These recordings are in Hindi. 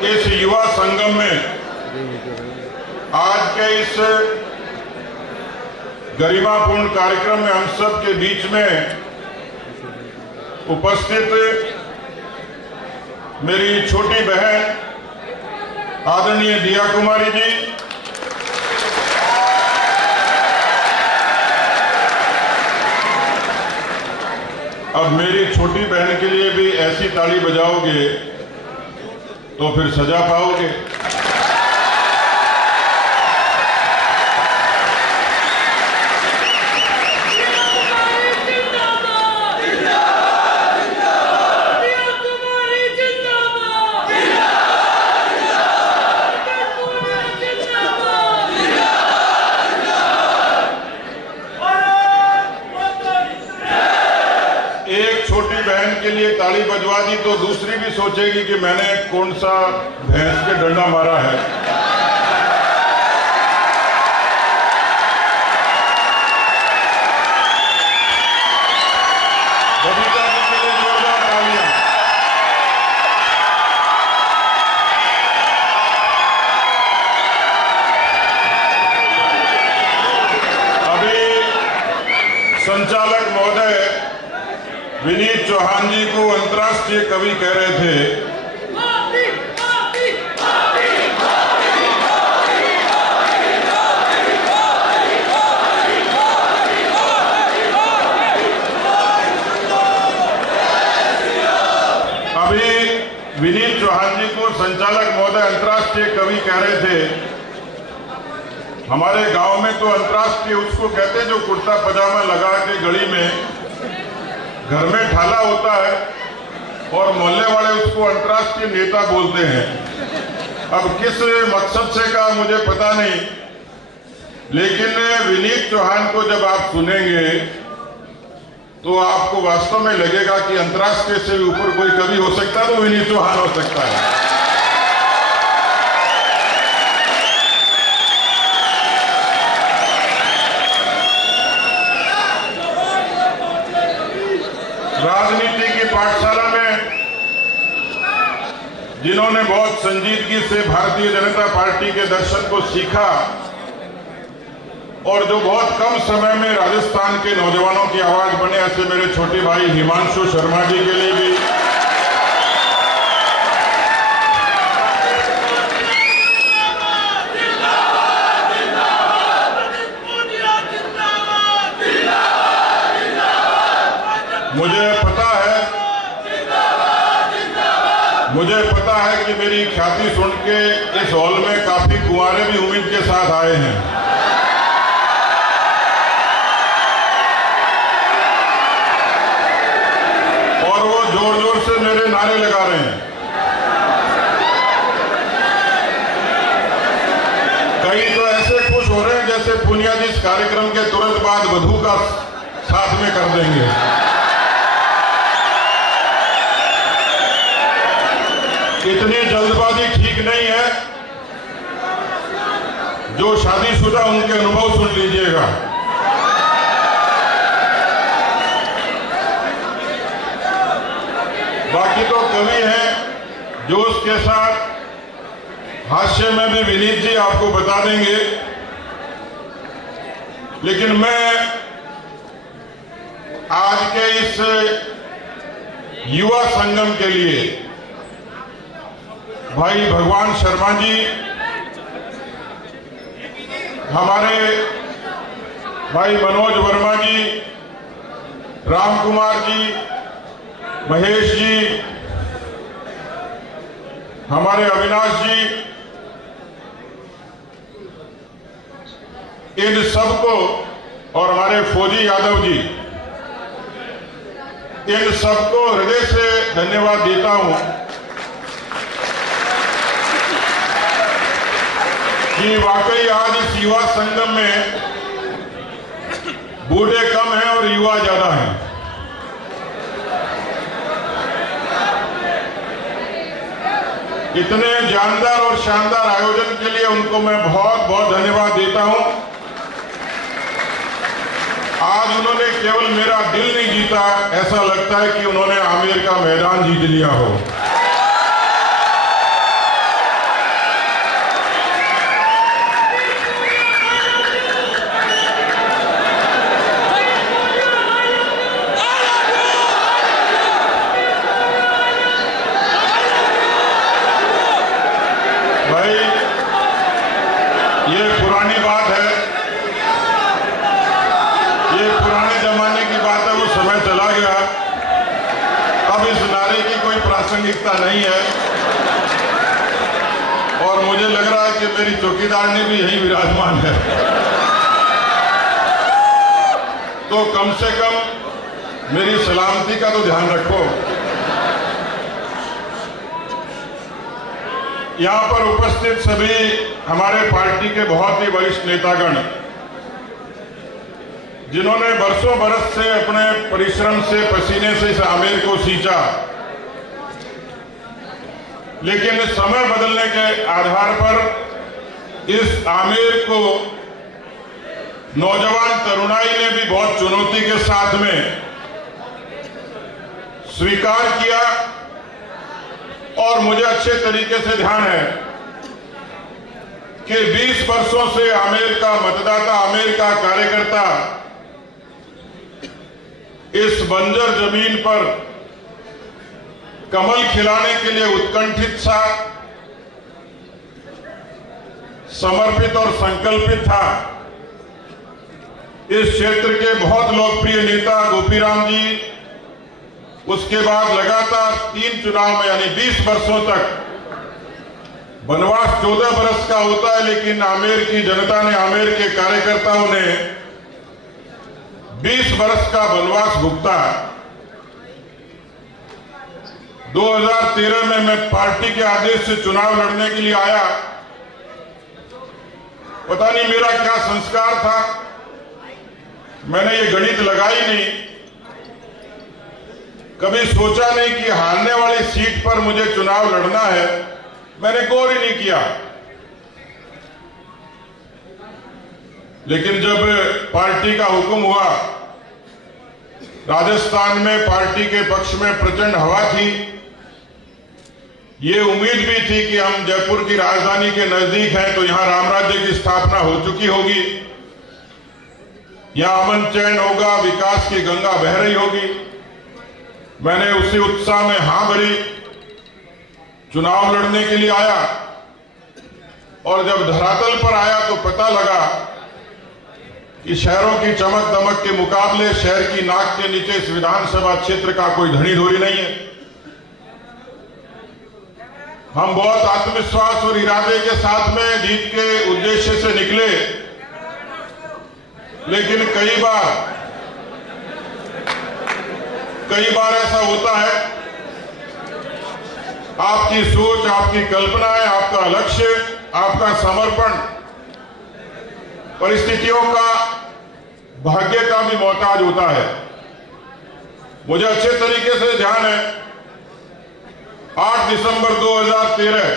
इस युवा संगम में आज के इस गरिमापूर्ण कार्यक्रम में हम सब के बीच में उपस्थित मेरी छोटी बहन आदरणीय दिया कुमारी जी, अब मेरी छोटी बहन के लिए भी ऐसी ताली बजाओगे तो फिर सजा पाओगे। छोटी बहन के लिए ताली बजवा दी तो दूसरी भी सोचेगी कि मैंने कौन सा भैंस के डंडा मारा है। बबीता जी के लिए जोरदार तालियां। अभी संचालक महोदय विनीत चौहान जी को अंतर्राष्ट्रीय कवि कह रहे थे। अभी विनीत चौहान जी को संचालक महोदय अंतर्राष्ट्रीय कवि कह रहे थे। हमारे गांव में तो अंतर्राष्ट्रीय उसको कहते हैं जो कुर्ता पजामा लगा के गली में घर में ठाला होता है और मोहल्ले वाले उसको अंतर्राष्ट्रीय नेता बोलते हैं। अब किस मकसद से का मुझे पता नहीं, लेकिन विनीत चौहान को जब आप सुनेंगे तो आपको वास्तव में लगेगा कि अंतर्राष्ट्रीय से भी ऊपर कोई कवि हो सकता है तो विनीत चौहान हो सकता है। राजनीति की पाठशाला में जिन्होंने बहुत संजीदगी से भारतीय जनता पार्टी के दर्शन को सीखा और जो बहुत कम समय में राजस्थान के नौजवानों की आवाज बने, ऐसे मेरे छोटे भाई हिमांशु शर्मा जी के लिए भी मुझे पता है कि मेरी ख्याति सुन के इस हॉल में काफी कुंवारे भी उम्मीद के साथ आए हैं। और वो जोर जोर से मेरे नारे लगा रहे हैं। कई तो ऐसे खुश हो रहे हैं जैसे पुनिया जी इस कार्यक्रम के तुरंत बाद वधू का साथ में कर देंगे। इतनी जल्दबाजी ठीक नहीं है। जो शादीशुदा उनके अनुभव सुन लीजिएगा। बाकी तो कवि हैं जो उसके साथ हास्य में भी विनीत जी आपको बता देंगे। लेकिन मैं आज के इस युवा संगम के लिए भाई भगवान शर्मा जी, हमारे भाई मनोज वर्मा जी, राम कुमार जी, महेश जी, हमारे अविनाश जी, इन सबको और हमारे फौजी यादव जी, इन सबको हृदय से धन्यवाद देता हूं कि वाकई आज इस युवा संगम में बूढ़े कम हैं और युवा ज्यादा हैं। इतने जानदार और शानदार आयोजन के लिए उनको मैं बहुत बहुत धन्यवाद देता हूं। आज उन्होंने केवल मेरा दिल नहीं जीता, ऐसा लगता है कि उन्होंने आमेर का मैदान जीत लिया हो। का नहीं है, और मुझे लग रहा है कि मेरी चौकीदारनी भी यहीं विराजमान है, तो कम से कम मेरी सलामती का तो ध्यान रखो। यहां पर उपस्थित सभी हमारे पार्टी के बहुत ही वरिष्ठ नेतागण, जिन्होंने बरसों बरस से अपने परिश्रम से, पसीने से इस आमेर को सींचा, लेकिन समय बदलने के आधार पर इस आमेर को नौजवान तरुणाई ने भी बहुत चुनौती के साथ में स्वीकार किया। और मुझे अच्छे तरीके से ध्यान है कि 20 वर्षों से आमेर का मतदाता, आमेर का कार्यकर्ता इस बंजर जमीन पर कमल खिलाने के लिए उत्कंठित था, समर्पित और संकल्पित था। इस क्षेत्र के बहुत लोकप्रिय नेता गोपीराम जी, उसके बाद लगातार 3 चुनाव में यानी 20 वर्षों तक, वनवास 14 वर्ष का होता है, लेकिन आमेर की जनता ने, आमेर के कार्यकर्ताओं ने 20 वर्ष का वनवास भुगता। 2013 में मैं पार्टी के आदेश से चुनाव लड़ने के लिए आया। पता नहीं मेरा क्या संस्कार था, मैंने ये गणित लगाई नहीं, कभी सोचा नहीं कि हारने वाली सीट पर मुझे चुनाव लड़ना है, मैंने गौर ही नहीं किया। लेकिन जब पार्टी का हुक्म हुआ, राजस्थान में पार्टी के पक्ष में प्रचंड हवा थी, ये उम्मीद भी थी कि हम जयपुर की राजधानी के नजदीक हैं, तो यहां राम राज्य की स्थापना हो चुकी होगी, यहां अमन चैन होगा, विकास की गंगा बह रही होगी। मैंने उसी उत्साह में हां भरी, चुनाव लड़ने के लिए आया, और जब धरातल पर आया तो पता लगा कि शहरों की चमक दमक के मुकाबले शहर की नाक के नीचे इस विधानसभा क्षेत्र का कोई धनी धोरी नहीं है। हम बहुत आत्मविश्वास और इरादे के साथ में जीत के उद्देश्य से निकले, लेकिन कई बार ऐसा होता है, आपकी सोच, आपकी कल्पनाएं, आपका लक्ष्य, आपका समर्पण परिस्थितियों का, भाग्य का भी मोहताज होता है। मुझे अच्छे तरीके से ध्यान है, 8 दिसंबर 2013,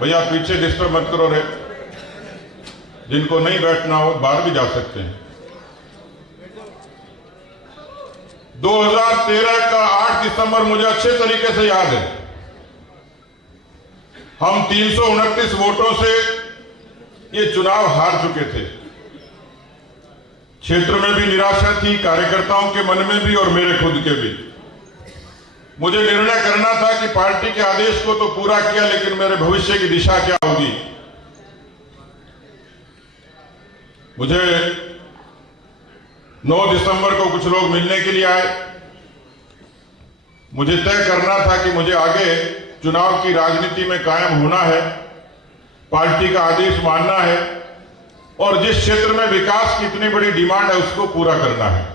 भैया पीछे डिस्टर्ब मत करो रे, जिनको नहीं बैठना हो बाहर भी जा सकते हैं। 2013 का 8 दिसंबर मुझे अच्छे तरीके से याद है। हम 329 वोटों से ये चुनाव हार चुके थे। क्षेत्र में भी निराशा थी, कार्यकर्ताओं के मन में भी और मेरे खुद के भी। मुझे निर्णय करना था कि पार्टी के आदेश को तो पूरा किया, लेकिन मेरे भविष्य की दिशा क्या होगी। मुझे 9 दिसंबर को कुछ लोग मिलने के लिए आए। मुझे तय करना था कि मुझे आगे चुनाव की राजनीति में कायम होना है, पार्टी का आदेश मानना है, और जिस क्षेत्र में विकास की इतनी बड़ी डिमांड है उसको पूरा करना है।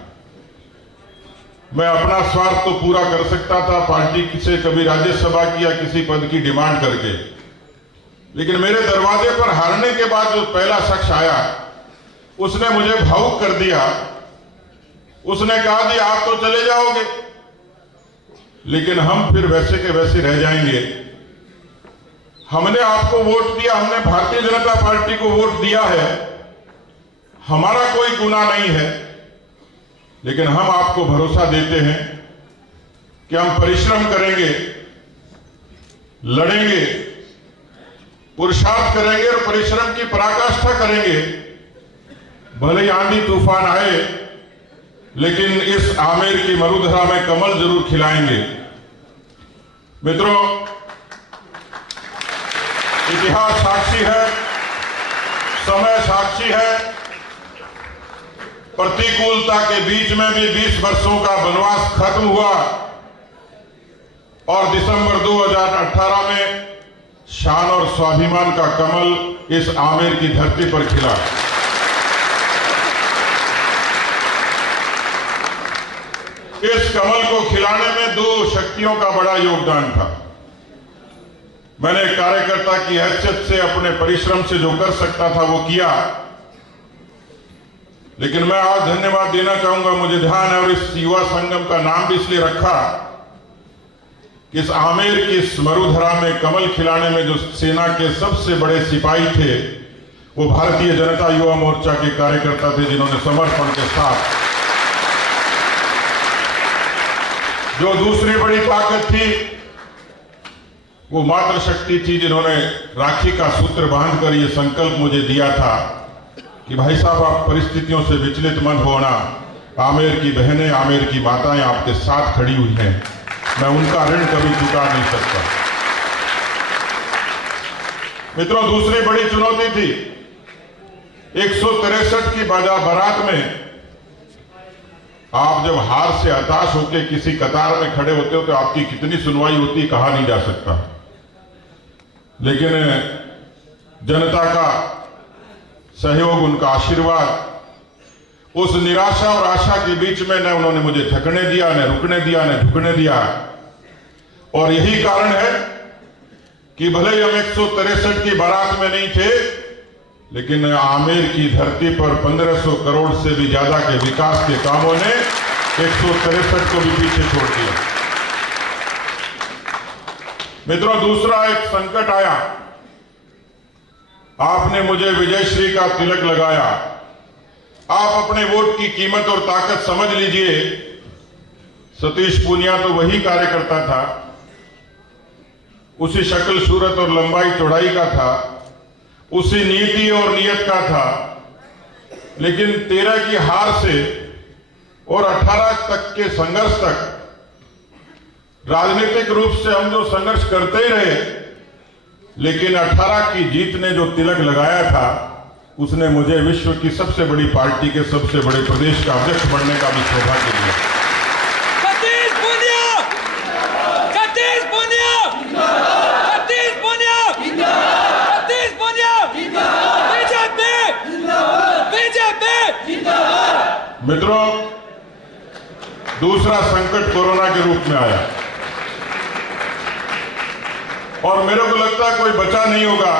मैं अपना स्वार्थ तो पूरा कर सकता था पार्टी से कभी राज्यसभा की या किसी पद की डिमांड करके, लेकिन मेरे दरवाजे पर हारने के बाद जो पहला शख्स आया उसने मुझे भावुक कर दिया। उसने कहा कि आप तो चले जाओगे, लेकिन हम फिर वैसे के वैसे रह जाएंगे। हमने आपको वोट दिया, हमने भारतीय जनता पार्टी को वोट दिया है, हमारा कोई गुनाह नहीं है, लेकिन हम आपको भरोसा देते हैं कि हम परिश्रम करेंगे, लड़ेंगे, पुरुषार्थ करेंगे और परिश्रम की पराकाष्ठा करेंगे। भले ही आंधी तूफान आए, लेकिन इस आमेर की मरुधरा में कमल जरूर खिलाएंगे। मित्रों, इतिहास साक्षी है, समय साक्षी है, प्रतिकूलता के बीच में भी 20 वर्षों का वनवास खत्म हुआ। और दिसंबर 2018 में शान और स्वाभिमान का कमल इस आमेर की धरती पर खिला। इस कमल को खिलाने में दो शक्तियों का बड़ा योगदान था। मैंने कार्यकर्ता की हैसियत से अपने परिश्रम से जो कर सकता था वो किया, लेकिन मैं आज धन्यवाद देना चाहूंगा। मुझे ध्यान है और इस युवा संगम का नाम भी इसलिए रखा कि इस आमेर की मरुधरा में कमल खिलाने में जो सेना के सबसे बड़े सिपाही थे वो भारतीय जनता युवा मोर्चा के कार्यकर्ता थे, जिन्होंने समर्पण के साथ जो दूसरी बड़ी ताकत थी वो मातृशक्ति थी, जिन्होंने राखी का सूत्र बांधकर ये संकल्प मुझे दिया था कि भाई साहब आप परिस्थितियों से विचलित मत होना, आमेर की बहनें, आमेर की माताएं आपके साथ खड़ी हुई हैं, मैं उनका ऋण कभी चुका नहीं सकता। मित्रों, दूसरी बड़ी चुनौती थी 163 की बारात में आप जब हार से हताश होकर किसी कतार में खड़े होते हो तो आपकी कितनी सुनवाई होती कहा नहीं जा सकता, लेकिन जनता का सहयोग, उनका आशीर्वाद, उस निराशा और आशा के बीच में न उन्होंने मुझे थकने दिया, न रुकने दिया, न झुकने दिया। और यही कारण है कि भले ही हम 163 की बारात में नहीं थे, लेकिन आमेर की धरती पर 1500 करोड़ से भी ज्यादा के विकास के कामों ने 163 को भी पीछे छोड़ दिया। मित्रों, दूसरा एक संकट आया, आपने मुझे विजयश्री का तिलक लगाया। आप अपने वोट की कीमत और ताकत समझ लीजिए। सतीश पूनिया तो वही कार्यकर्ता था, उसी शक्ल सूरत और लंबाई चौड़ाई का था, उसी नीति और नियत का था, लेकिन 13 की हार से और 18 तक के संघर्ष तक राजनीतिक रूप से हम जो संघर्ष करते ही रहे, लेकिन 18 की जीत ने जो तिलक लगाया था उसने मुझे विश्व की सबसे बड़ी पार्टी के सबसे बड़े प्रदेश का अध्यक्ष बनने का भी सौभाग्य दिया। सतीश पूनिया! सतीश पूनिया! सतीश पूनिया! सतीश पूनिया! बीजेपी! बीजेपी! मित्रों, दूसरा संकट कोरोना के रूप में आया और मेरे को लगता है कोई बचा नहीं होगा,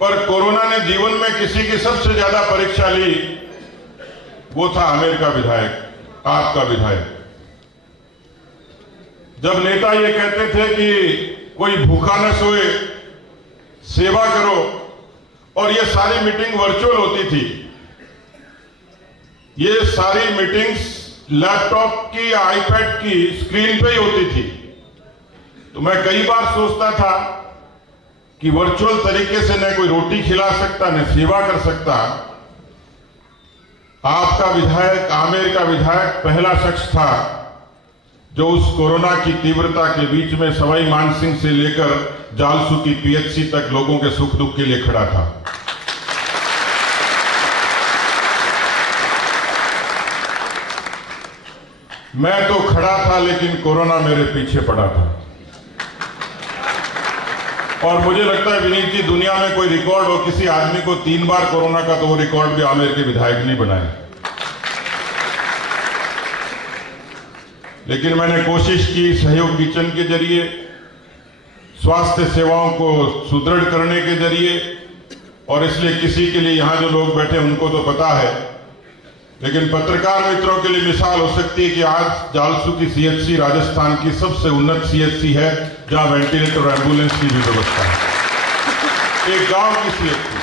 पर कोरोना ने जीवन में किसी की सबसे ज्यादा परीक्षा ली, वो था आमेर का विधायक, आपका विधायक। जब नेता ये कहते थे कि कोई भूखा न सोए, सेवा करो, और ये सारी मीटिंग वर्चुअल होती थी, ये सारी मीटिंग्स लैपटॉप की या आईपैड की स्क्रीन पे ही होती थी, तो मैं कई बार सोचता था कि वर्चुअल तरीके से न कोई रोटी खिला सकता, न सेवा कर सकता। आपका विधायक, आमेर का विधायक पहला शख्स था जो उस कोरोना की तीव्रता के बीच में सवाई मानसिंह से लेकर जालसू की पीएचसी तक लोगों के सुख दुख के लिए खड़ा था। मैं तो खड़ा था, लेकिन कोरोना मेरे पीछे पड़ा था। और मुझे लगता है विनीत जी, दुनिया में कोई रिकॉर्ड हो किसी आदमी को 3 बार कोरोना का, तो वो रिकॉर्ड भी आमेर के विधायक नहीं बनाए। लेकिन मैंने कोशिश की सहयोग किचन के जरिए, स्वास्थ्य सेवाओं को सुदृढ़ करने के जरिए, और इसलिए किसी के लिए यहां जो लोग बैठे उनको तो पता है, लेकिन पत्रकार मित्रों के लिए मिसाल हो सकती है कि आज जालसू की सीएचसी राजस्थान की सबसे उन्नत सीएचसी है, जहां वेंटिलेटर और एम्बुलेंस की भी व्यवस्था है, एक गांव की सीएचसी।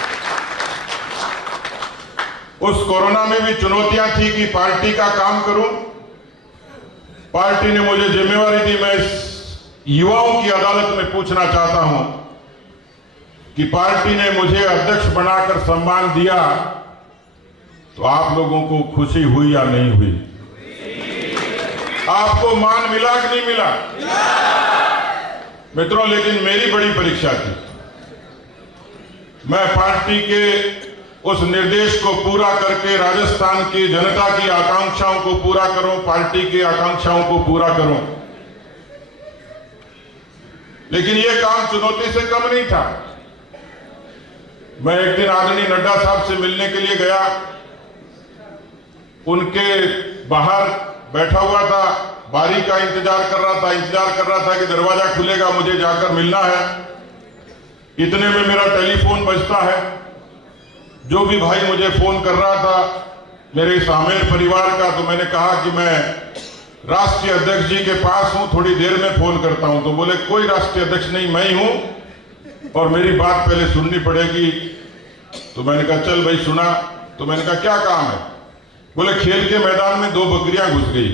उस कोरोना में भी चुनौतियां थी कि पार्टी का काम करूं। पार्टी ने मुझे जिम्मेवारी दी। मैं इस युवाओं की अदालत में पूछना चाहता हूं कि पार्टी ने मुझे अध्यक्ष बनाकर सम्मान दिया, तो आप लोगों को खुशी हुई या नहीं हुई? आपको मान मिला कि नहीं मिला? मित्रों, लेकिन मेरी बड़ी परीक्षा थी। मैं पार्टी के उस निर्देश को पूरा करके राजस्थान की जनता की आकांक्षाओं को पूरा करूं, पार्टी की आकांक्षाओं को पूरा करूं। लेकिन यह काम चुनौती से कम नहीं था। मैं एक दिन आदरणीय नड्डा साहब से मिलने के लिए गया, उनके बाहर बैठा हुआ था, बारी का इंतजार कर रहा था कि दरवाजा खुलेगा, मुझे जाकर मिलना है। इतने में मेरा टेलीफोन बजता है। जो भी भाई मुझे फोन कर रहा था मेरे इस आमेर परिवार का, तो मैंने कहा कि मैं राष्ट्रीय अध्यक्ष जी के पास हूं, थोड़ी देर में फोन करता हूं। तो बोले कोई राष्ट्रीय अध्यक्ष नहीं, मैं ही हूं और मेरी बात पहले सुननी पड़ेगी। तो मैंने कहा चल भाई सुना। तो मैंने कहा क्या काम है? बोले खेल के मैदान में 2 बकरियां घुस गई।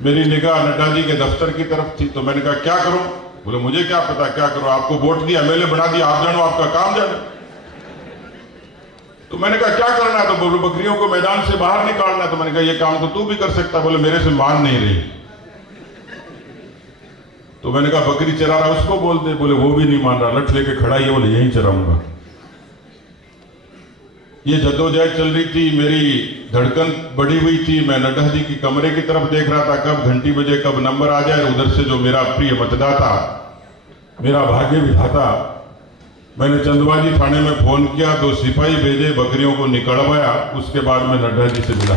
मेरी निगाह नड्डा जी के दफ्तर की तरफ थी। तो मैंने कहा क्या करूं? बोले मुझे क्या पता क्या करो, आपको वोट दिया, एमएलए बना दिया, आप जानो, आपका काम जानो। तो मैंने कहा क्या करना है? तो बोले बकरियों को मैदान से बाहर निकालना। तो मैंने कहा ये काम तो तू भी कर सकता। बोले मेरे से मान नहीं रही। तो मैंने कहा बकरी चरा रहा उसको बोल दे। बोले वो भी नहीं मान रहा, लठ लेके खड़ा ही है, बोले यहीं चराऊंगा। ये जद्दोजहद चल रही थी, मेरी धड़कन बढ़ी हुई थी। मैं नड्डा जी की कमरे की तरफ देख रहा था, कब घंटी बजे, कब नंबर आ जाए। उधर से जो मेरा प्रिय मतदाता, मेरा भाग्य विधाता, मैंने चंदवाजी थाने में फोन किया, 2 सिपाही भेजे, बकरियों को निकलवाया। उसके बाद मैं नड्डा जी से मिला।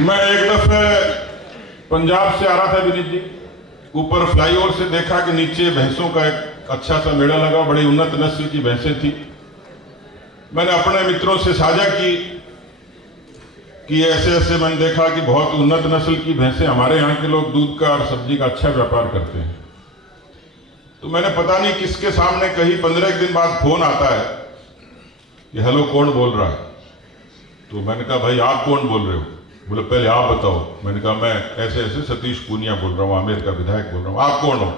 मैं एक दफे पंजाब से आ रहा था विनीत जी, ऊपर फ्लाईओवर से देखा कि नीचे भैंसों का एक अच्छा सा मेला लगा, बड़ी उन्नत नस्ल की भैंसें थी। मैंने अपने मित्रों से साझा की कि ऐसे ऐसे मैंने देखा कि बहुत उन्नत नस्ल की भैंसें, हमारे यहाँ के लोग दूध का और सब्जी का अच्छा व्यापार करते हैं। तो मैंने पता नहीं किसके सामने कहीं 15 दिन बाद फोन आता है कि हेलो कौन बोल रहा है? तो मैंने कहा भाई आप कौन बोल रहे हो? बोले पहले आप बताओ। मैंने कहा मैं ऐसे ऐसे सतीश पूनिया बोल रहा हूँ, आमेर का विधायक बोल रहा हूँ। आप कौन हो?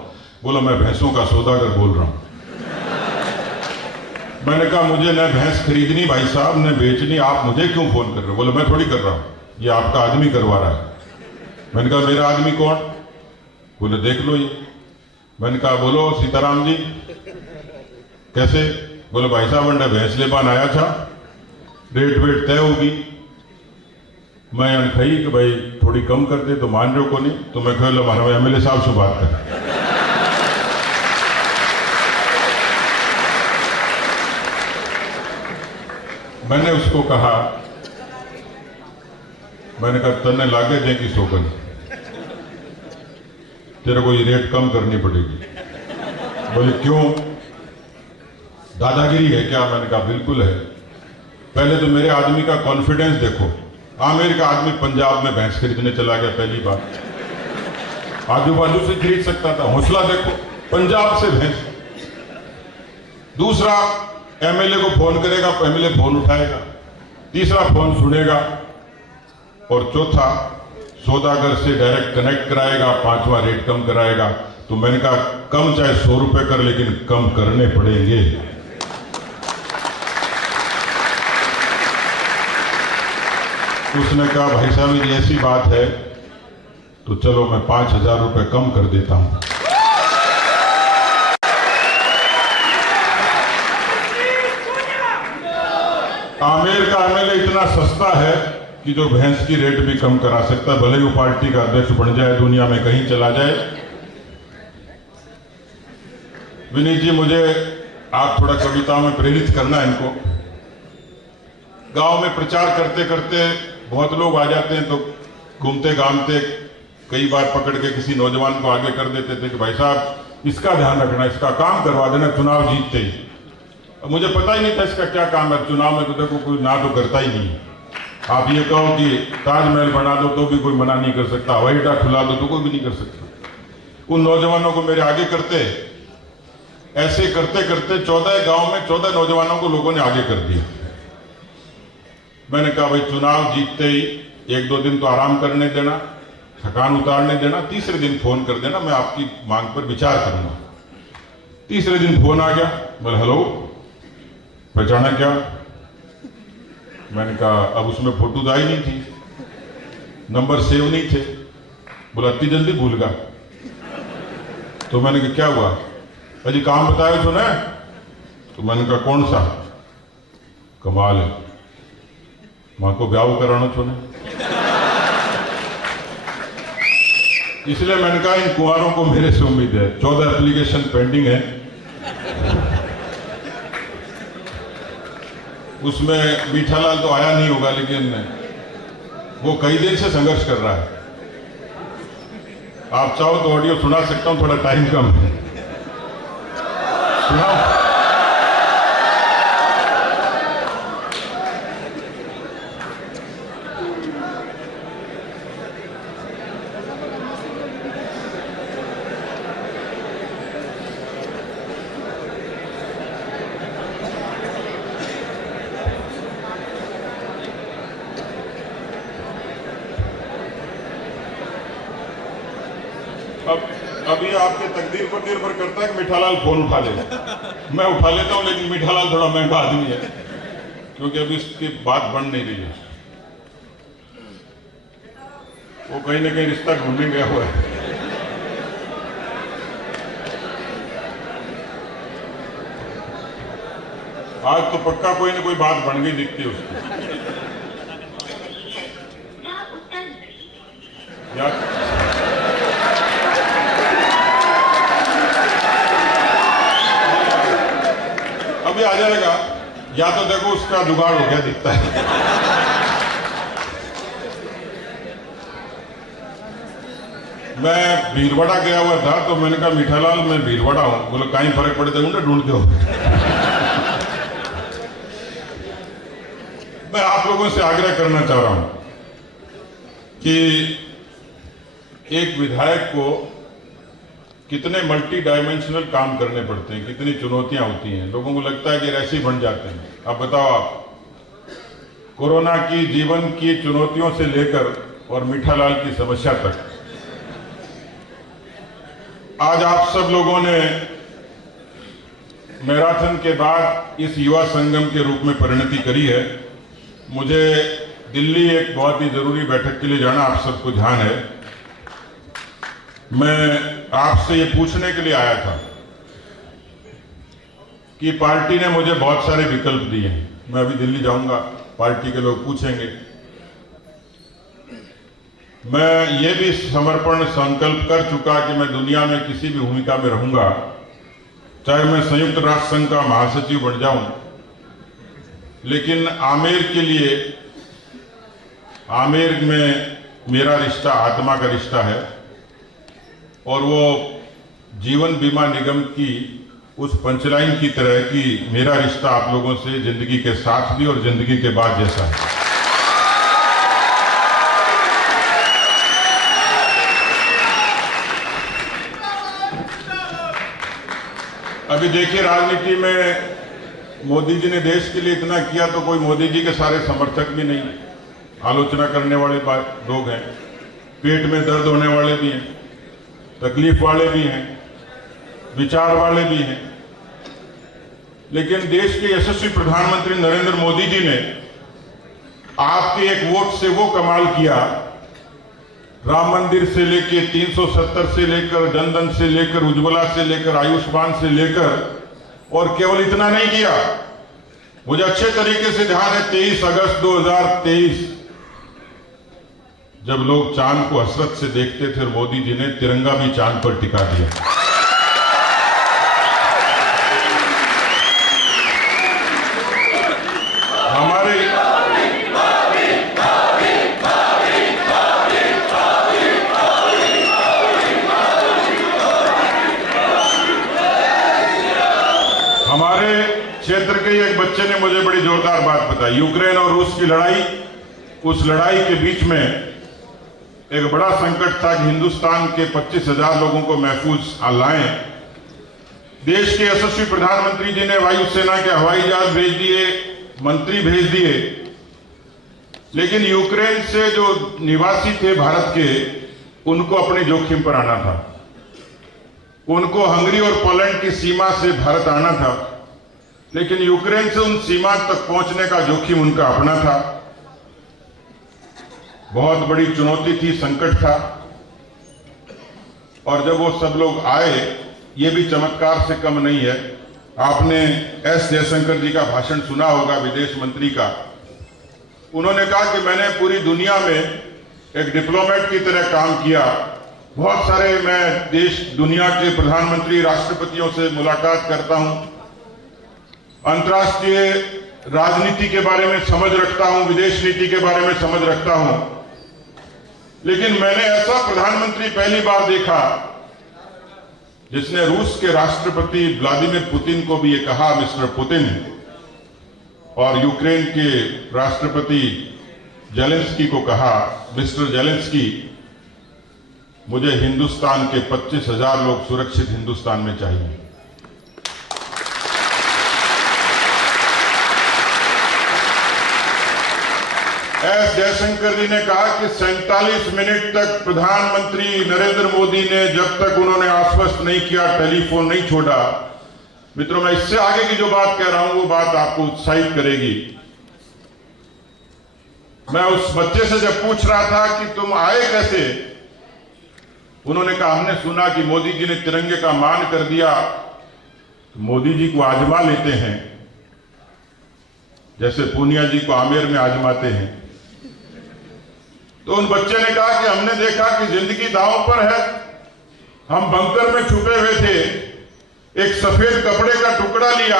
बोला मैं भैंसों का सौदागर बोल रहा हूँ। मैंने कहा मुझे न भैंस खरीदनी भाई साहब, न बेचनी, आप मुझे क्यों फोन कर रहे हो? बोले मैं थोड़ी कर रहा हूँ, ये आपका आदमी करवा रहा है। मैंने कहा मेरा आदमी कौन? बोले देख लो ये। मैंने कहा बोलो सीताराम जी। कैसे? बोले भाई साहब अंडा भैंस लेबान आया था, रेट वेट तय होगी। मैं अनखई कि भाई थोड़ी कम कर दे, तो मान रहे हो को नहीं। तो मैं कह लो हमारा एमएलए साहब से बात कर। मैंने उसको कहा, मैंने कहा तन्ने लागे दे की सोकन, तेरे को ये रेट कम करनी पड़ेगी। बोले क्यों, दादागिरी है क्या? मैंने कहा बिल्कुल है। पहले तो मेरे आदमी का कॉन्फिडेंस देखो। आमेर का आदमी पंजाब में भैंस खरीदने चला गया, पहली बार। आजू बाजू से खरीद सकता था, हौसला देखो, पंजाब से भैंस। दूसरा, एमएलए को फोन करेगा, एमएलए फोन उठाएगा। तीसरा, फोन सुनेगा। और चौथा, सौदागर से डायरेक्ट कनेक्ट कराएगा। 5वां रेट कम कराएगा। तो मैंने कहा कम चाहे 100 रुपए कर, लेकिन कम करने पड़ेंगे। उसने कहा भाई साहब ये ऐसी बात है तो चलो मैं 5000 रुपए कम कर देता हूं। आमेर का एमएलए इतना सस्ता है कि जो भैंस की रेट भी कम करा सकता है, भले ही वो पार्टी का अध्यक्ष बन जाए, दुनिया में कहीं चला जाए। विनीत जी मुझे आप थोड़ा कविताओं में प्रेरित करना इनको। गांव में प्रचार करते करते बहुत लोग आ जाते हैं, तो घूमते घामते कई बार पकड़ के किसी नौजवान को आगे कर देते थे कि भाई साहब इसका ध्यान रखना, इसका काम करवा देना चुनाव जीतते ही। अब मुझे पता ही नहीं था इसका क्या काम है। चुनाव में तो देखो कोई ना तो करता ही नहीं। आप ये कहो कि ताजमहल बना दो तो भी कोई मना नहीं कर सकता, हवाई अड्डा खुला दो तो कोई भी नहीं कर सकता। उन नौजवानों को मेरे आगे करते, ऐसे करते करते 14 गांव में 14 नौजवानों को लोगों ने आगे कर दिया। मैंने कहा भाई चुनाव जीतते ही 1-2 दिन तो आराम करने देना, थकान उतारने देना, तीसरे दिन फोन कर देना, मैं आपकी मांग पर विचार करूंगा। तीसरे दिन फोन आ गया। बोले हेलो, पहचाना क्या? मैंने कहा अब उसमें फोटो तो आई नहीं थी, नंबर सेव नहीं थे। बोला इतनी जल्दी भूल गया? तो मैंने कहा क्या हुआ? अजी काम बताया तो ना। तो मैंने कहा कौन सा? कमाल है, मां को ब्याह कराना छोने, इसलिए मैंने कहा इन कुंवारों को मेरे से उम्मीद है। 14 एप्लीकेशन पेंडिंग है, उसमें मीठालाल तो आया नहीं होगा, लेकिन वो कई दिन से संघर्ष कर रहा है। आप चाहो तो ऑडियो सुना सकता हूं, थोड़ा टाइम कम है, सुनाओ। अब ये आपके तकदीर पर निर्भर करता है कि मीठालाल फोन उठा ले। मैं उठा लेता हूं, लेकिन मीठालाल थोड़ा महंगा आदमी है, क्योंकि अभी इसकी बात बन नहीं रही है। वो कहीं ना कहीं रिश्ता ढूंढने गया हुआ है। आज तो पक्का कोई ना कोई बात बन गई दिखती है उसकी। अभी आ जाएगा, या तो देखो उसका जुगाड़ हो गया दिखता है। मैं भीलवाड़ा गया हुआ था, तो मैंने कहा मीठालाल मैं भीलवाड़ा हूं। बोले कहीं फर्क पड़े तो ढूंढ दो। मैं आप लोगों से आग्रह करना चाह रहा हूं कि एक विधायक को कितने मल्टी डायमेंशनल काम करने पड़ते हैं, कितनी चुनौतियां होती हैं। लोगों को लगता है कि ऐसे ही बन जाते हैं। अब बताओ आप, कोरोना की जीवन की चुनौतियों से लेकर और मीठालाल की समस्या तक, आज आप सब लोगों ने मैराथन के बाद इस युवा संगम के रूप में परिणति करी है। मुझे दिल्ली एक बहुत ही जरूरी बैठक के लिए जाना, आप सबको ध्यान है। मैं आपसे ये पूछने के लिए आया था कि पार्टी ने मुझे बहुत सारे विकल्प दिए हैं। मैं अभी दिल्ली जाऊंगा, पार्टी के लोग पूछेंगे। मैं ये भी समर्पण संकल्प कर चुका कि मैं दुनिया में किसी भी भूमिका में रहूंगा, चाहे मैं संयुक्त राष्ट्र संघ का महासचिव बन जाऊं, लेकिन आमेर के लिए, आमेर में मेरा रिश्ता आत्मा का रिश्ता है, और वो जीवन बीमा निगम की उस पंचलाइन की तरह कि मेरा रिश्ता आप लोगों से जिंदगी के साथ भी और जिंदगी के बाद जैसा है। अभी देखिए, राजनीति में मोदी जी ने देश के लिए इतना किया, तो कोई मोदी जी के सारे समर्थक भी नहीं, आलोचना करने वाले लोग हैं, पेट में दर्द होने वाले भी हैं, तकलीफ वाले भी हैं, विचार वाले भी हैं। लेकिन देश के यशस्वी प्रधानमंत्री नरेंद्र मोदी जी ने आपके एक वोट से वो कमाल किया, राम मंदिर से लेकर 370 से लेकर जनधन से लेकर उज्ज्वला से लेकर आयुष्मान से लेकर, और केवल इतना नहीं किया, मुझे अच्छे तरीके से ध्यान है 23 अगस्त 2023 जब लोग चांद को हसरत से देखते थे, मोदी जी ने तिरंगा भी चांद पर टिका दिया। हमारे क्षेत्र के एक बच्चे ने मुझे बड़ी जोरदार बात बताई। यूक्रेन और रूस की लड़ाई, उस लड़ाई के बीच में एक बड़ा संकट था कि हिंदुस्तान के 25,000 लोगों को महफूज लाएं। देश के यशस्वी प्रधानमंत्री जी ने वायुसेना के हवाई जहाज भेज दिए, मंत्री भेज दिए, लेकिन यूक्रेन से जो निवासी थे भारत के, उनको अपने जोखिम पर आना था। उनको हंगरी और पोलैंड की सीमा से भारत आना था, लेकिन यूक्रेन से उन सीमा तक पहुंचने का जोखिम उनका अपना था। बहुत बड़ी चुनौती थी, संकट था। और जब वो सब लोग आए, ये भी चमत्कार से कम नहीं है। आपने एस जयशंकर जी का भाषण सुना होगा, विदेश मंत्री का, उन्होंने कहा कि मैंने पूरी दुनिया में एक डिप्लोमेट की तरह काम किया, बहुत सारे मैं देश दुनिया के प्रधानमंत्री राष्ट्रपतियों से मुलाकात करता हूं, अंतर्राष्ट्रीय राजनीति के बारे में समझ रखता हूं, विदेश नीति के बारे में समझ रखता हूं, लेकिन मैंने ऐसा प्रधानमंत्री पहली बार देखा जिसने रूस के राष्ट्रपति व्लादिमीर पुतिन को भी ये कहा, मिस्टर पुतिन, और यूक्रेन के राष्ट्रपति जेलेंस्की को कहा, मिस्टर जेलेंस्की, मुझे हिंदुस्तान के 25,000 लोग सुरक्षित हिंदुस्तान में चाहिए। एस जयशंकर जी ने कहा कि 47 मिनट तक प्रधानमंत्री नरेंद्र मोदी ने, जब तक उन्होंने आश्वस्त नहीं किया, टेलीफोन नहीं छोड़ा। मित्रों, मैं इससे आगे की जो बात कह रहा हूं वो बात आपको उत्साहित करेगी। मैं उस बच्चे से जब पूछ रहा था कि तुम आए कैसे, उन्होंने कहा हमने सुना कि मोदी जी ने तिरंगे का मान कर दिया, तो मोदी जी को आजमा लेते हैं, जैसे पूनिया जी को आमेर में आजमाते हैं। तो उन बच्चे ने कहा कि हमने देखा कि जिंदगी दांव पर है, हम बंकर में छुपे हुए थे, एक सफेद कपड़े का टुकड़ा लिया,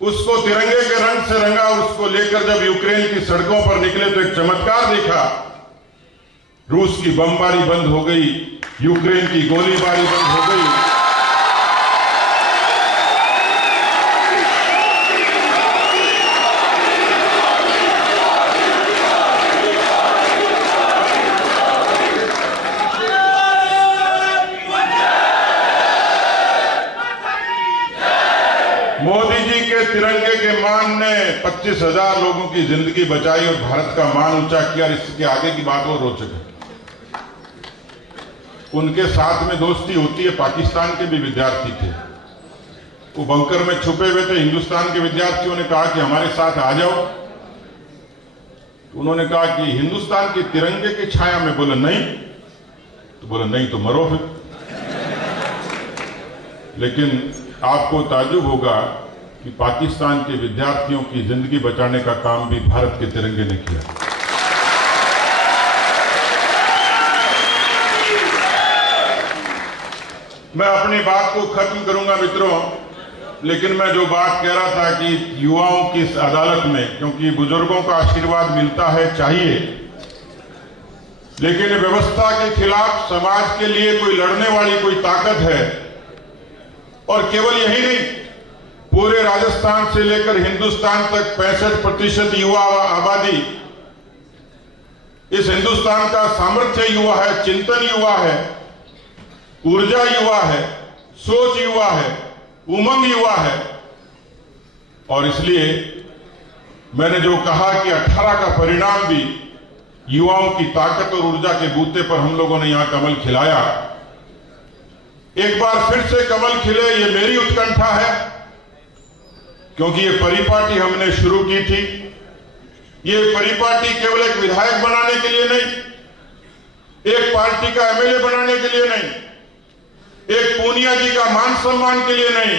उसको तिरंगे के रंग से रंगा, उसको लेकर जब यूक्रेन की सड़कों पर निकले तो एक चमत्कार देखा, रूस की बमबारी बंद हो गई, यूक्रेन की गोलीबारी बंद हो गई। मोदी जी के तिरंगे के मान ने 25,000 लोगों की जिंदगी बचाई और भारत का मान ऊंचा किया। इसके आगे की बात और रोचक है। उनके साथ में दोस्ती होती है, पाकिस्तान के भी विद्यार्थी थे, वो बंकर में छुपे हुए थे। हिंदुस्तान के विद्यार्थियों ने कहा कि हमारे साथ आ जाओ, तो उन्होंने कहा कि हिंदुस्तान के तिरंगे की छाया में। बोला नहीं, तो बोला नहीं तो मरो फिर। लेकिन आपको ताज्जुब होगा कि पाकिस्तान के विद्यार्थियों की जिंदगी बचाने का काम भी भारत के तिरंगे ने किया। मैं अपनी बात को खत्म करूंगा मित्रों, लेकिन मैं जो बात कह रहा था कि युवाओं की इस अदालत में, क्योंकि बुजुर्गों का आशीर्वाद मिलता है, चाहिए, लेकिन व्यवस्था के खिलाफ समाज के लिए कोई लड़ने वाली कोई ताकत है। और केवल यही नहीं, पूरे राजस्थान से लेकर हिंदुस्तान तक 65% युवा आबादी, इस हिंदुस्तान का सामर्थ्य युवा है, चिंतन युवा है, ऊर्जा युवा है, सोच युवा है, उमंग युवा है। और इसलिए मैंने जो कहा कि 18 का परिणाम भी युवाओं की ताकत और ऊर्जा के बूते पर हम लोगों ने यहां कमल खिलाया। एक बार फिर से कमल खिले, ये मेरी उत्कंठा है, क्योंकि ये परिपाटी हमने शुरू की थी। ये परिपाटी केवल एक विधायक बनाने के लिए नहीं, एक पार्टी का एमएलए बनाने के लिए नहीं, एक पूनिया जी का मान सम्मान के लिए नहीं।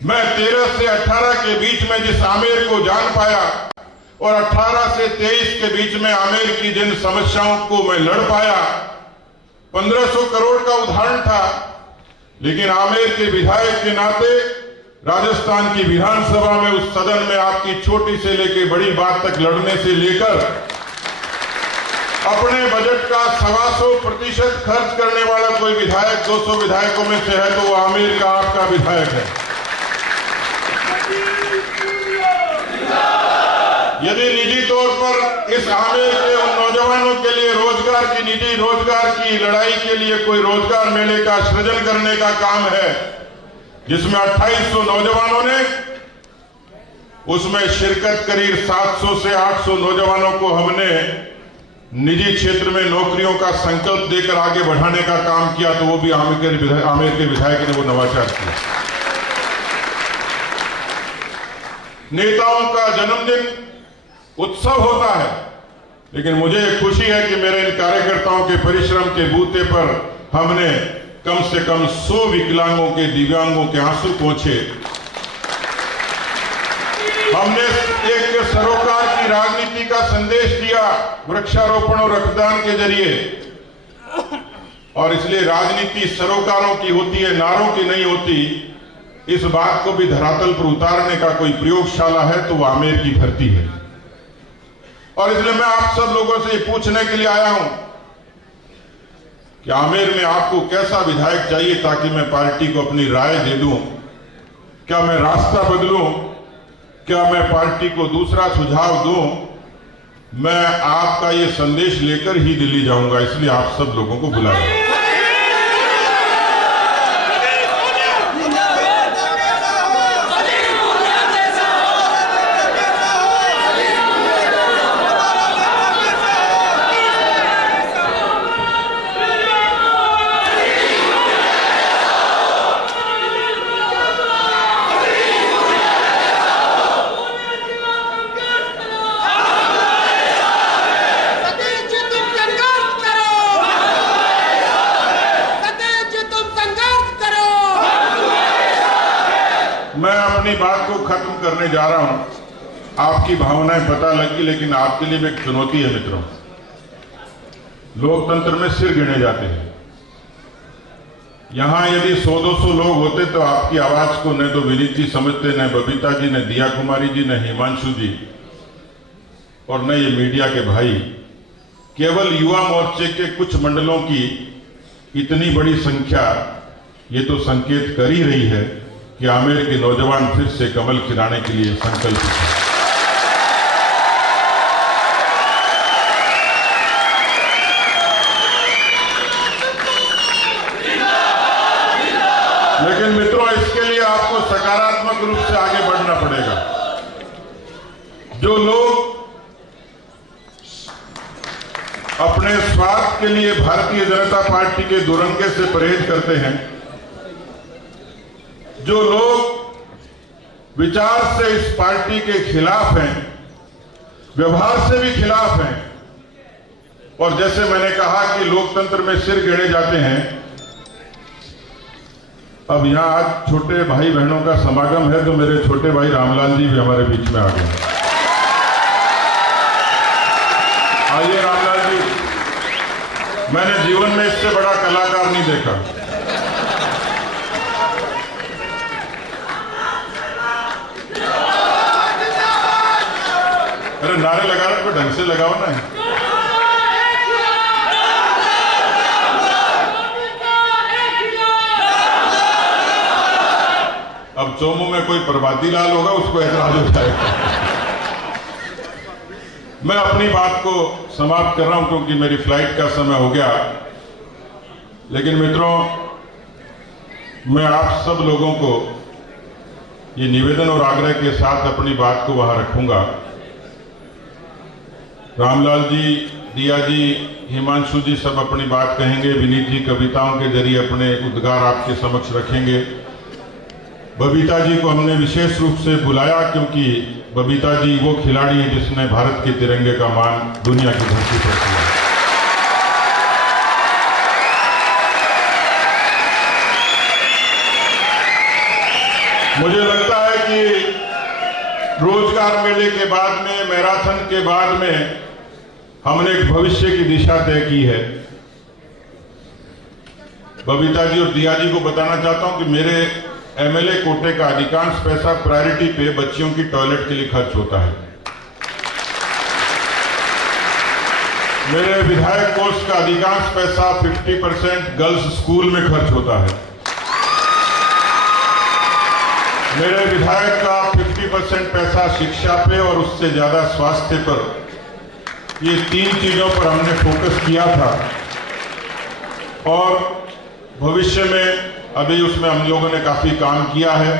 मैं 13 से 18 के बीच में जिस आमेर को जान पाया और 18 से 23 के बीच में आमेर की जिन समस्याओं को मैं लड़ पाया, 1500 करोड़ का उदाहरण था, लेकिन आमेर के विधायक के नाते राजस्थान की विधानसभा में, उस सदन में आपकी छोटी से लेकर बड़ी बात तक लड़ने से लेकर अपने बजट का 125% खर्च करने वाला कोई विधायक 200 विधायकों में से है तो वो आमेर का आपका विधायक है। यदि निजी तौर पर इस आमेर के उन नौजवानों के लिए रोजगार की, निजी रोजगार की लड़ाई के लिए कोई रोजगार मेले का सृजन करने का काम है, जिसमें 2800 नौजवानों ने उसमें शिरकत करी, 700 से 800 नौजवानों को हमने निजी क्षेत्र में नौकरियों का संकल्प देकर आगे बढ़ाने का काम किया, तो वो भी आमेर के विधायक ने वो नवाचार किया। नेताओं का जन्मदिन उत्सव होता है, लेकिन मुझे खुशी है कि मेरे इन कार्यकर्ताओं के परिश्रम के बूते पर हमने कम से कम 100 विकलांगों के, दिव्यांगों के आंसू पोंछे। हमने एक सरोकार की नई राजनीति का संदेश दिया वृक्षारोपण और रक्तदान के जरिए। और इसलिए राजनीति सरोकारों की होती है, नारों की नहीं होती। इस बात को भी धरातल पर उतारने का कोई प्रयोगशाला है तो वो आमेर की धरती है। और इसलिए मैं आप सब लोगों से पूछने के लिए आया हूं कि आमेर में आपको कैसा विधायक चाहिए ताकि मैं पार्टी को अपनी राय दे दूं। क्या मैं रास्ता बदलूं? क्या मैं पार्टी को दूसरा सुझाव दूं? मैं आपका ये संदेश लेकर ही दिल्ली जाऊंगा, इसलिए आप सब लोगों को बुलाया। मैं अपनी बात को खत्म करने जा रहा हूं। आपकी भावनाएं पता लगी, लेकिन आपके लिए भी एक चुनौती है मित्रों। लोकतंत्र में सिर गिने जाते हैं। यहां यदि 100-200 लोग होते तो आपकी आवाज को न तो विनीत जी समझते, न बबीता जी, न दिया कुमारी जी, न हिमांशु जी और न ये मीडिया के भाई। केवल युवा मोर्चे के कुछ मंडलों की इतनी बड़ी संख्या ये तो संकेत कर ही रही है कि आमेर के नौजवान फिर से कमल खिलाने के लिए संकल्पित हैं। लेकिन मित्रों, इसके लिए आपको सकारात्मक रूप से आगे बढ़ना पड़ेगा। जो लोग अपने स्वार्थ के लिए भारतीय जनता पार्टी के दुरंगे से परहेज करते हैं, जो लोग विचार से इस पार्टी के खिलाफ हैं, व्यवहार से भी खिलाफ हैं, और जैसे मैंने कहा कि लोकतंत्र में सिर गिने जाते हैं, अब यहां आज छोटे भाई बहनों का समागम है तो मेरे छोटे भाई रामलाल जी भी हमारे बीच में आ गए। आइए रामलाल जी, मैंने जीवन में इससे बड़ा कलाकार नहीं देखा। अरे नारे लगा रहे तो ढंग से लगाओ ना। अब चोमू में कोई प्रभाती लाल होगा, उसको ऐतराज हो जाएगा। मैं अपनी बात को समाप्त कर रहा हूं क्योंकि मेरी फ्लाइट का समय हो गया। लेकिन मित्रों, मैं आप सब लोगों को ये निवेदन और आग्रह के साथ अपनी बात को वहां रखूंगा। रामलाल जी, दिया जी, हिमांशु जी सब अपनी बात कहेंगे। विनीत जी कविताओं के जरिए अपने उद्गार आपके समक्ष रखेंगे। बबीता जी को हमने विशेष रूप से बुलाया क्योंकि बबीता जी वो खिलाड़ी हैं जिसने भारत के तिरंगे का मान दुनिया की धरती पर किया। मुझे लगता है कि रोजगार मेले के बाद में, मैराथन के बाद में हमने एक भविष्य की दिशा तय की है। बबीता जी और दिया जी को बताना चाहता हूं कि मेरे एमएलए कोटे का अधिकांश पैसा प्रायोरिटी पे बच्चियों की टॉयलेट के लिए खर्च होता है। मेरे विधायक कोष का अधिकांश पैसा 50% गर्ल्स स्कूल में खर्च होता है। मेरे विधायक का 50% पैसा शिक्षा पे और उससे ज्यादा स्वास्थ्य पर। ये 3 चीजों पर हमने फोकस किया था और भविष्य में अभी उसमें हम लोगों ने काफी काम किया है।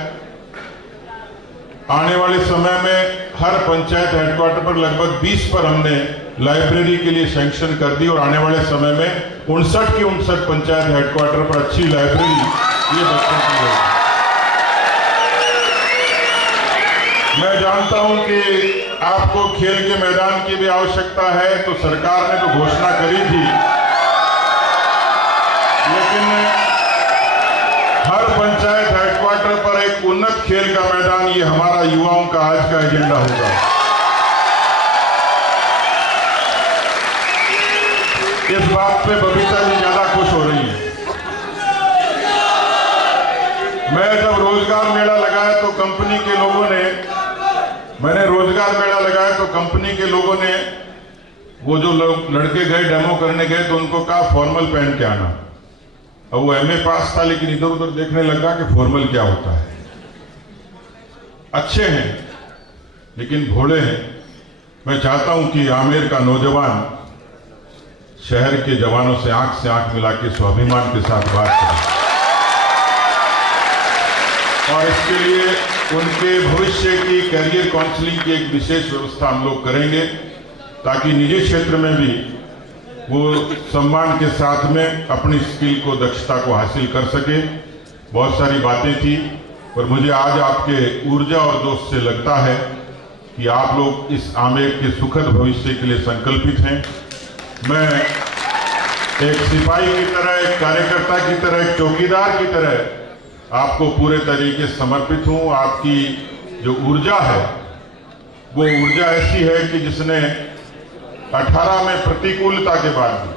आने वाले समय में हर पंचायत हेडक्वार्टर पर लगभग 20 पर हमने लाइब्रेरी के लिए सैंक्शन कर दी और आने वाले समय में 59 की 59 पंचायत हेडक्वार्टर पर अच्छी लाइब्रेरी ये बच्चों की होगी। मैं जानता हूं कि आपको खेल के मैदान की भी आवश्यकता है, तो सरकार ने तो घोषणा करी थी, लेकिन हर पंचायत हेडक्वार्टर पर एक उन्नत खेल का मैदान, ये हमारा युवाओं का आज का एजेंडा होगा। इस बात पे बबीता जी ज्यादा खुश हो रही हैं। मैं जब रोजगार मेला लगाया तो कंपनी के लोगों ने वो जो लोग लड़के गए डेमो करने गए तो उनको कहा फॉर्मल पहन के आना। अब वो एमए पास था लेकिन इधर उधर देखने लगा कि फॉर्मल क्या होता है। अच्छे हैं लेकिन भोले हैं। मैं चाहता हूं कि आमेर का नौजवान शहर के जवानों से आंख मिला के स्वाभिमान के साथ बात करे और इसके लिए उनके भविष्य की कैरियर काउंसलिंग की एक विशेष व्यवस्था हम लोग करेंगे ताकि निजी क्षेत्र में भी वो सम्मान के साथ में अपनी स्किल को, दक्षता को हासिल कर सके। बहुत सारी बातें थी पर मुझे आज आपके ऊर्जा और जोश से लगता है कि आप लोग इस आमेर के सुखद भविष्य के लिए संकल्पित हैं। मैं एक सिपाही की तरह, एक कार्यकर्ता की तरह, एक चौकीदार की तरह आपको पूरे तरीके से समर्पित हूं। आपकी जो ऊर्जा है वो ऊर्जा ऐसी है कि जिसने 18 में प्रतिकूलता के बाद भी,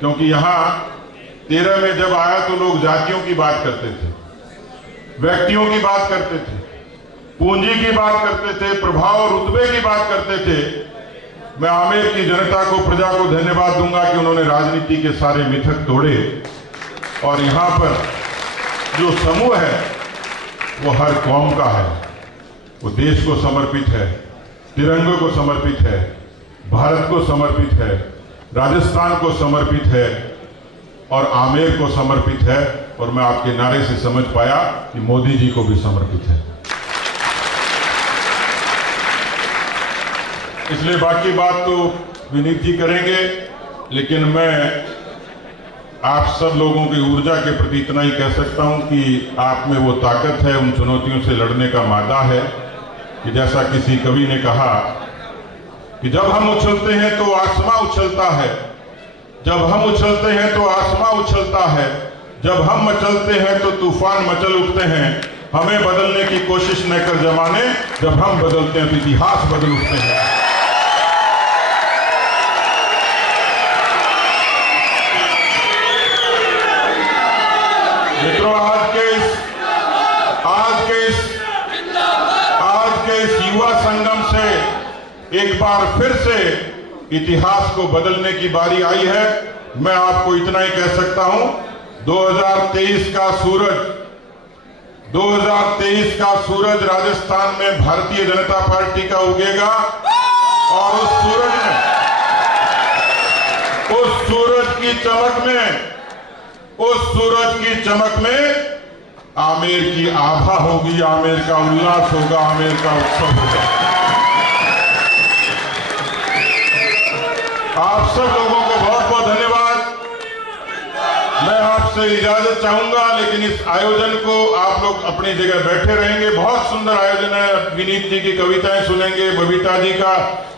क्योंकि यहाँ 13 में जब आया तो लोग जातियों की बात करते थे, व्यक्तियों की बात करते थे, पूंजी की बात करते थे, प्रभाव और रुतबे की बात करते थे। मैं आमेर की जनता को, प्रजा को धन्यवाद दूंगा कि उन्होंने राजनीति के सारे मिथक तोड़े और यहाँ पर जो समूह है वो हर कौम का है, वो देश को समर्पित है, तिरंगे को समर्पित है, भारत को समर्पित है, राजस्थान को समर्पित है और आमेर को समर्पित है। और मैं आपके नारे से समझ पाया कि मोदी जी को भी समर्पित है। इसलिए बाकी बात तो विनीत जी करेंगे, लेकिन मैं आप सब लोगों की ऊर्जा के प्रति इतना ही कह सकता हूं कि आप में वो ताकत है, उन चुनौतियों से लड़ने का मादा है कि जैसा किसी कवि ने कहा कि जब हम उछलते हैं तो आसमां उछलता है, जब हम उछलते हैं तो आसमां उछलता है, जब हम मचलते हैं तो तूफान मचल उठते हैं। हमें बदलने की कोशिश न कर जमाने, जब हम बदलते हैं तो इतिहास बदल उठते हैं। मित्रों, आज के इस युवा संगम से एक बार फिर से इतिहास को बदलने की बारी आई है। मैं आपको इतना ही कह सकता हूं, 2023 का सूरज राजस्थान में भारतीय जनता पार्टी का उगेगा और उस सूरज की चमक में आमेर की आभा होगी, आमेर का उल्लास होगा, आमेर का उत्सव होगा। आप सब लोगों को बहुत बहुत धन्यवाद। मैं आपसे इजाजत चाहूंगा, लेकिन इस आयोजन को आप लोग अपनी जगह बैठे रहेंगे। बहुत सुंदर आयोजन है। विनीत जी की कविताएं सुनेंगे, बबीता जी का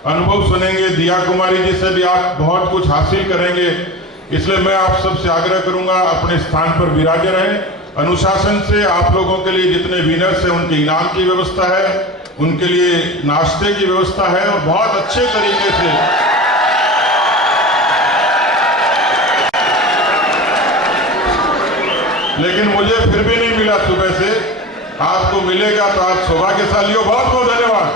अनुभव सुनेंगे, दिया कुमारी जी से भी आप बहुत कुछ हासिल करेंगे। इसलिए मैं आप सबसे आग्रह करूंगा, अपने स्थान पर विराजे रहें। अनुशासन से आप लोगों के लिए जितने विनर्स हैं उनके इनाम की व्यवस्था है, उनके लिए नाश्ते की व्यवस्था है और बहुत अच्छे तरीके से लेकिन मुझे फिर भी नहीं मिला सुबह से। आपको मिलेगा तो आप सौभाग्यशाली हो। बहुत बहुत धन्यवाद।